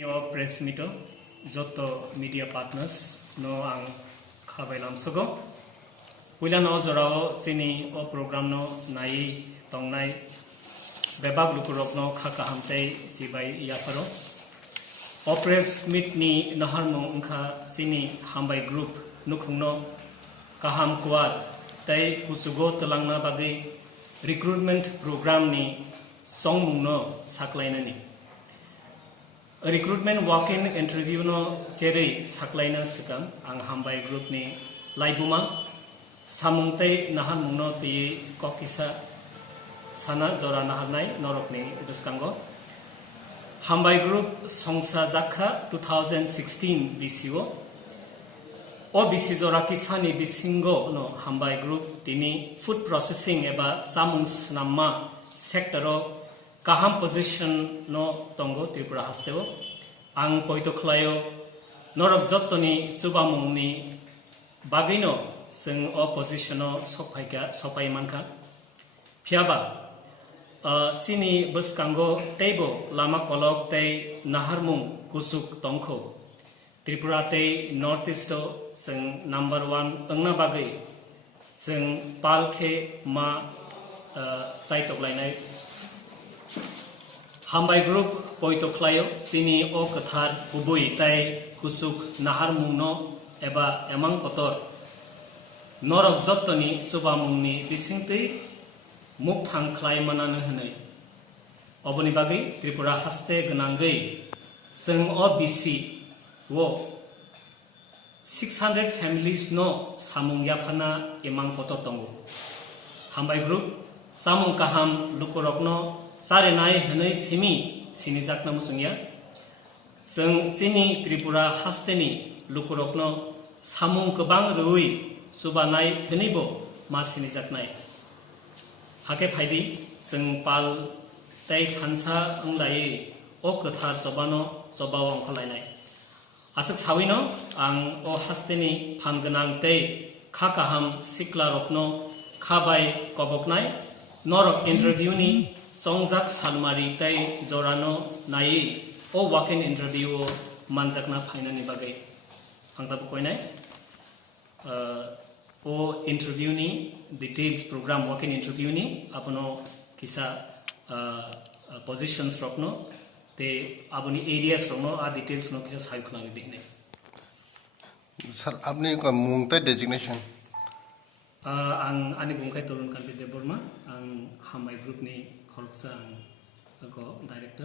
Your press meter, Joto media partners, no ang Kabailam Sogo. Wila no Zorao, Sini, o program no Nai, Tongnai, Bebag Lukurok no Kakahamte, Zibai Yafaro. O press meet ni Naharmo Unka, Sini, Humbai group, Nukuno, Kaham Kuat, Tai Kusugo Twlangna Bagi, recruitment program ni Songmung no Saklainani. Recruitment walk-in interview no seri saklaina sekam ang Humbai group ni laibuma samungtai nahan mungno ti kokisa sana jora nahanai norok ni beskango Humbai group songsa jakha 2016 BCO o BC jora kisani bisingo no Humbai group tini food processing eba samung namma sector kaham position no tongo Tripura hasteo ang poito klayo norok jottoni subamungni bagino sing o positiono sopai manka phiaba sini buskango teibo lama kolok tei naharmung kusuk tongko Tripura tei northeast sing number 1 angna bagai sing palkhe ma site lainai Humbai group poito klayo sini o kathar kubui tai kusuk nahar mungno eba emang kotor norok jottoni subamungni bisingtei muk thang khlai manano hne oboni bagi Tripura haste gnangai sing o BC wo 600 families no samung yaphana emang kotor tongo Humbai group samung kaham lukurokno sare nai hanai sini jakna musungya sing sini Tripura hasteni lukurokno samung kebang rui subanai hanibo ma sini jaknai hake phaidi sing pal tai khansa anglai o kathar sobano sobaw angkhlainai asak sawino ang o hasteni phamganang tei khakaham siklarokno khabai koboknai norok interview ni songjak salmari tai jorano nai o walk-in interview manjakna phainani bagai hangta koinai o interview ni details program walk-in interview ni apono kisa positions rokno te aboni areas rokno a details no kisa saikuna ni dehne sir apni ka mungta designation ang ani bungkai Tarun Debbarma ang Humbai group ni khoroksa ang ko director